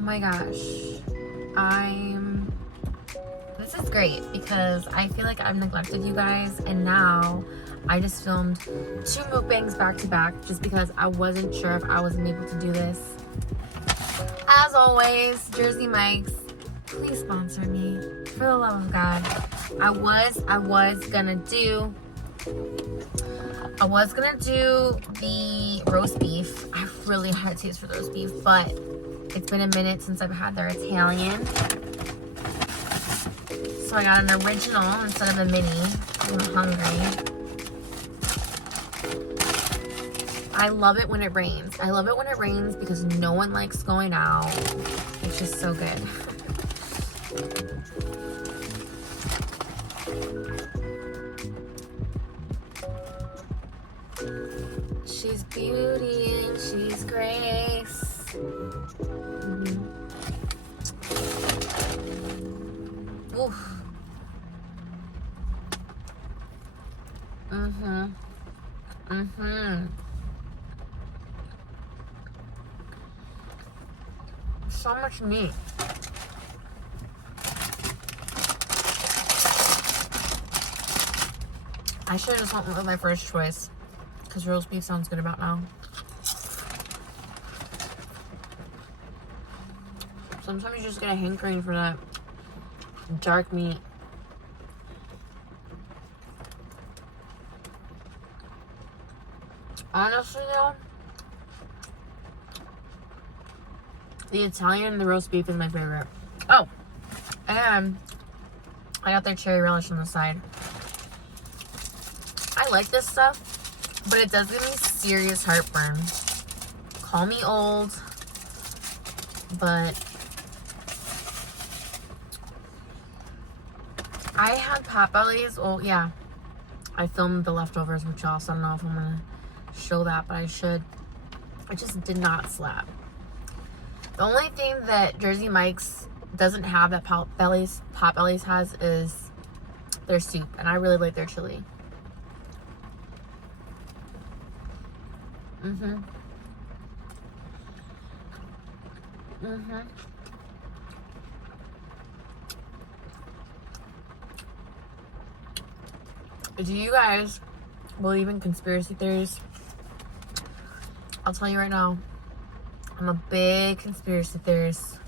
my gosh. This is great because I feel like I've neglected you guys, and now I just filmed 2 mukbangs back to back just because I wasn't sure if I was gonna be able to do this. As always, Jersey Mike's, please sponsor me. For the love of God. I was gonna do the roast beef. I really had a taste for the roast beef, but it's been a minute since I've had their Italian. So I got an original instead of a mini. I'm hungry. I love it when it rains. I love it when it rains because no one likes going out. It's just so good. She's beauty and she's grace. Oof. So much meat. I should have just went with my first choice because roast beef sounds good about now. Sometimes you just get a hankering for that dark meat. Honestly though, the Italian and the roast beef is my favorite. Oh, and I got their cherry relish on the side. I like this stuff, but it does give me serious heartburn. Call me old, but I had potbellies. Well, yeah, I filmed the leftovers with y'all, so I don't know if I'm gonna show that, but I should. It just did not slap. The only thing that Jersey Mike's doesn't have that Potbellies has is their soup, and I really like their chili. Do you guys believe in conspiracy theories? I'll tell you right now, I'm a big conspiracy theorist.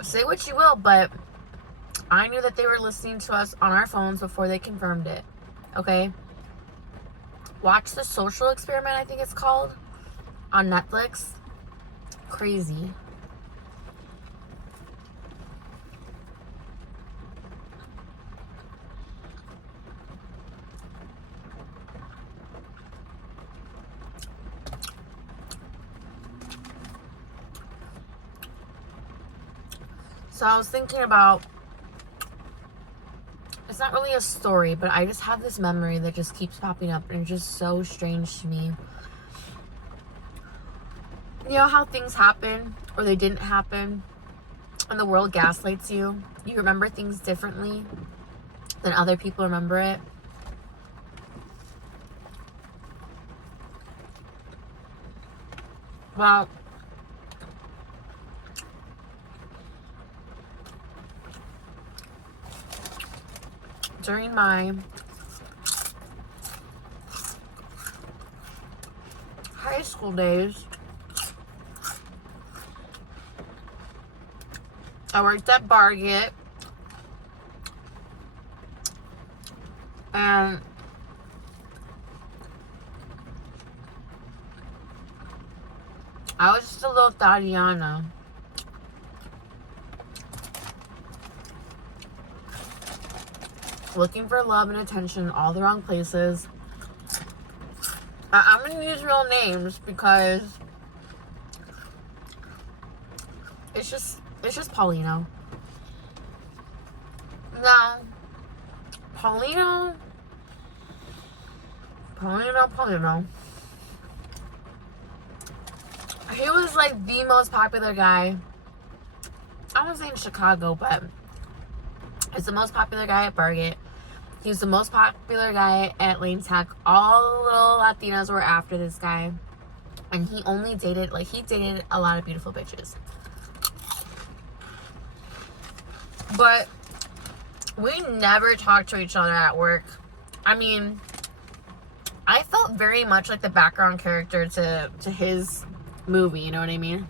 Say what you will, but I knew that they were listening to us on our phones before they confirmed it. Okay? Watch the Social Experiment, I think it's called, on Netflix. Crazy. So I was thinking about, it's not really a story, but I just have this memory that just keeps popping up, and it's just so strange to me. You know how things happen, or they didn't happen, and the world gaslights you? You remember things differently than other people remember it? Well, during my high school days, I worked at Bargett, and I was just a little Tatiana. Looking for love and attention in all the wrong places. I'm gonna use real names because it's just Paulino. Now, Paulino. He was like the most popular guy. I won't say in Chicago, but he's the most popular guy at Bargett. He was the most popular guy at Lane Tech. All the little Latinas were after this guy. And he only dated, like, he dated a lot of beautiful bitches. But we never talked to each other at work. I mean, I felt very much like the background character to his movie, you know what I mean?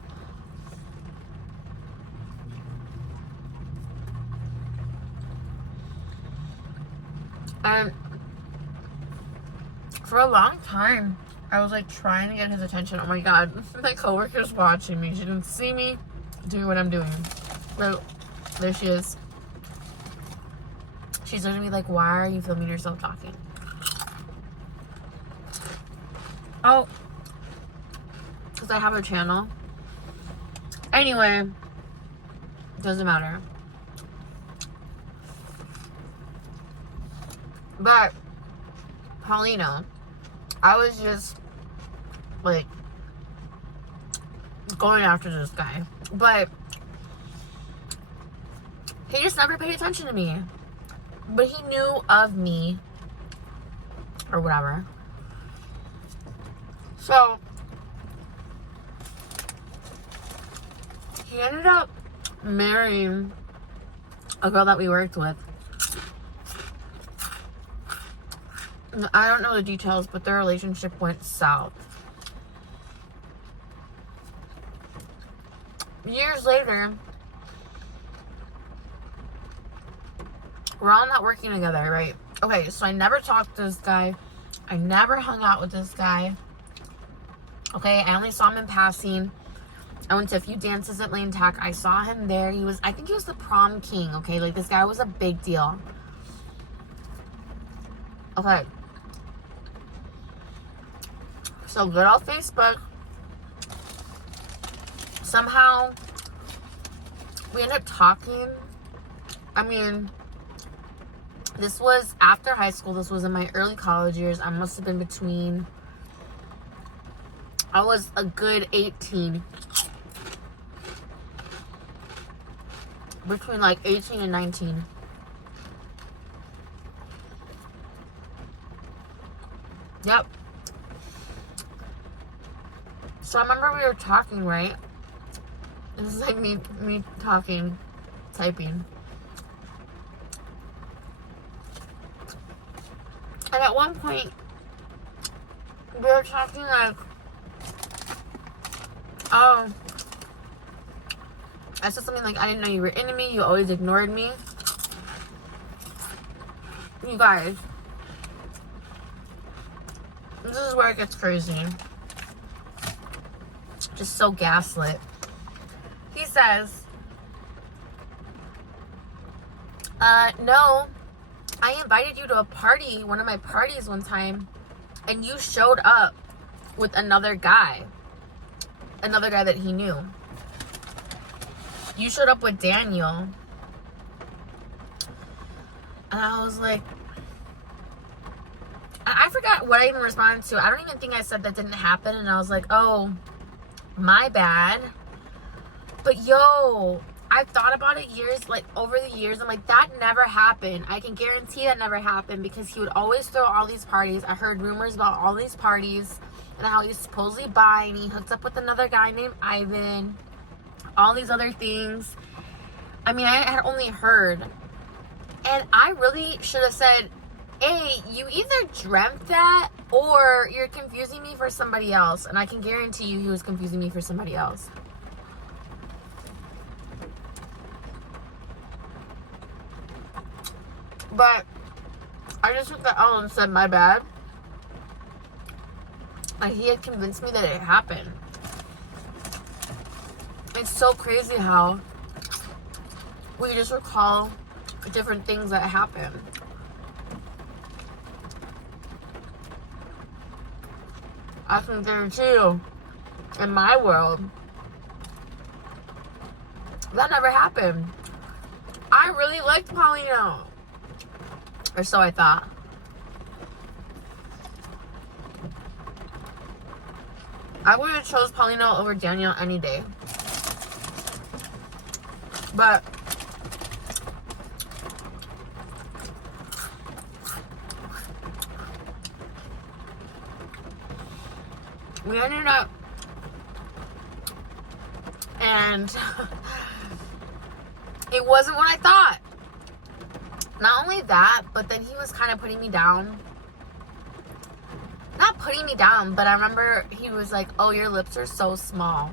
And for a long time, I was like trying to get his attention. Oh my god, my coworker's watching me. She didn't see me doing what I'm doing. But there she is. She's looking at me like, why are you filming yourself talking? Oh, because I have a channel. Anyway, doesn't matter. But Paulino, I was just like going after this guy, but he just never paid attention to me. But he knew of me or whatever. So he ended up marrying a girl that we worked with. I don't know the details, but their relationship went south. Years later, we're all not working together, right? Okay, so I never talked to this guy. I never hung out with this guy. Okay, I only saw him in passing. I went to a few dances at Lane Tech. I saw him there. I think he was the prom king, okay? Like, this guy was a big deal. Okay. So, good old Facebook. Somehow, we ended up talking. I mean, this was after high school. This was in my early college years. I must have been I was a good 18. Between like 18 and 19. Yep. So I remember we were talking, right? This is like me talking, typing. And at one point, we were talking like, oh, I said something like, I didn't know you were into me. You always ignored me. You guys, this is where it gets crazy. Just so gaslit. He says, no, I invited you to a party, one of my parties one time, and you showed up with another guy that he knew. You showed up with Daniel. And I was like, I forgot what I even responded to. I don't even think I said that didn't happen. And I was like, oh, my bad. But yo, I've thought about it over the years. I'm like, that never happened. I can guarantee that never happened because he would always throw all these parties. I heard rumors about all these parties and how he's supposedly bi and he hooked up with another guy named Ivan. All these other things. I mean, I had only heard. And I really should have said, hey, you either dreamt that or you're confusing me for somebody else. And I can guarantee you he was confusing me for somebody else. But I just took the L and said, my bad. Like, he had convinced me that it happened. It's so crazy how we just recall different things that happen. I can guarantee you, in my world, that never happened. I really liked Paulino. Or so I thought. I would have chose Paulino over Daniel any day. But we ended up, and it wasn't what I thought. Not only that, but then he was kind of putting me down. Not putting me down, but I remember he was like, oh, your lips are so small.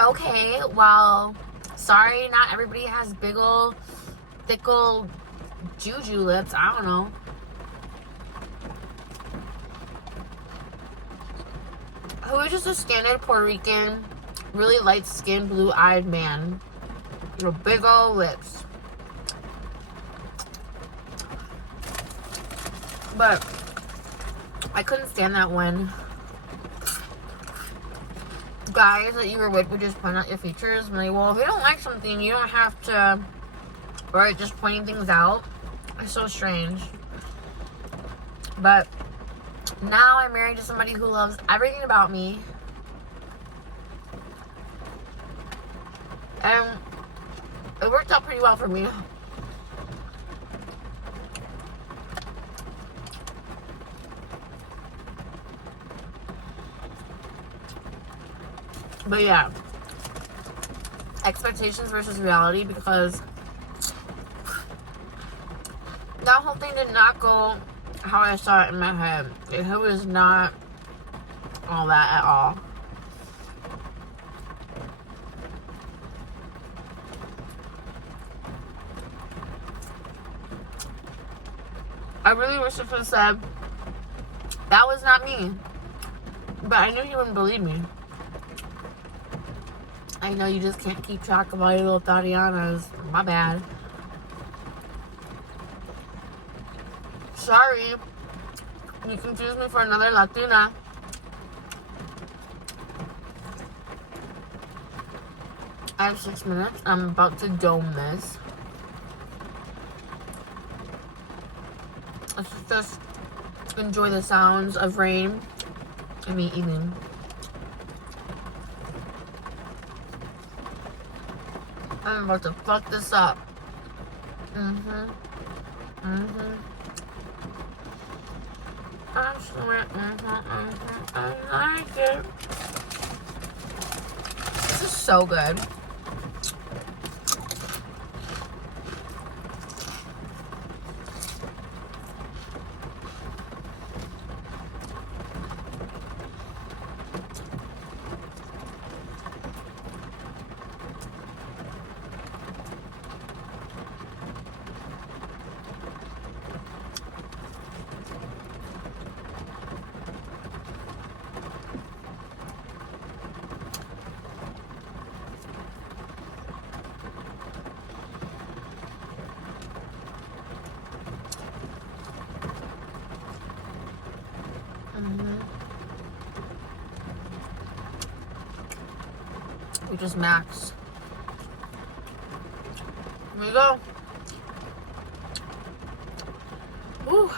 Okay, well, sorry, not everybody has big old, thick old juju lips. I don't know. Who was just a standard Puerto Rican, really light-skinned, blue-eyed man with big old lips. But I couldn't stand that when guys that you were with would just point out your features. I'm like, well, if you don't like something, you don't have to, right, just pointing things out. It's so strange. But now I'm married to somebody who loves everything about me. And it worked out pretty well for me. But yeah, expectations versus reality, because that whole thing did not go how I saw it in my head. It was not all that at all. I really wish it would have said that was not me, but I knew he wouldn't believe me. I know you just can't keep track of all your little Tatianas. My bad. Sorry. You confused me for another Latina. I have 6 minutes. I'm about to dome this. Let's just enjoy the sounds of rain and me eating. I'm about to fuck this up. I swear. I like it. This is so good. We just max. Here we go. Woo.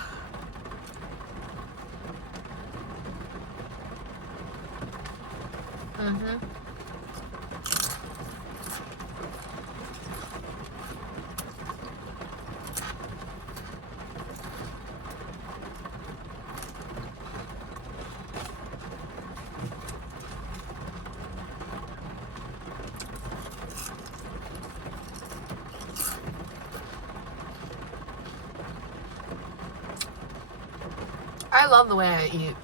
I love the way I eat.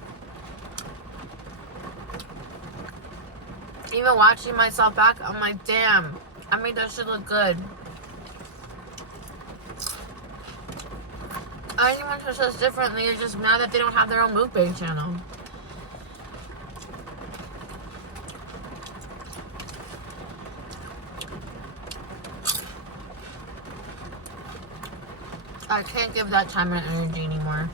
Even watching myself back, I'm like, damn, I made that shit look good. Anyone who says differently is just mad that they don't have their own mukbang channel. I can't give that time and energy anymore.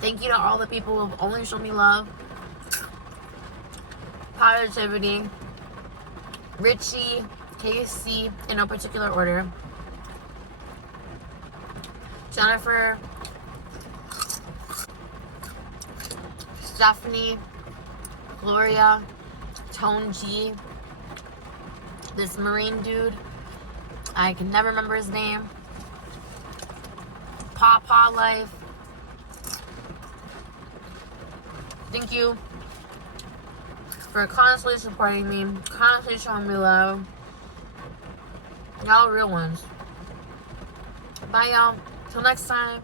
Thank you to all the people who have only shown me love, positivity, Richie, KC, in no particular order, Jennifer, Stephanie, Gloria, Tone G, this Marine dude, I can never remember his name, Pawpaw Life, Thank you for constantly supporting me, constantly showing me love. Y'all real ones. Bye, y'all. Till next time.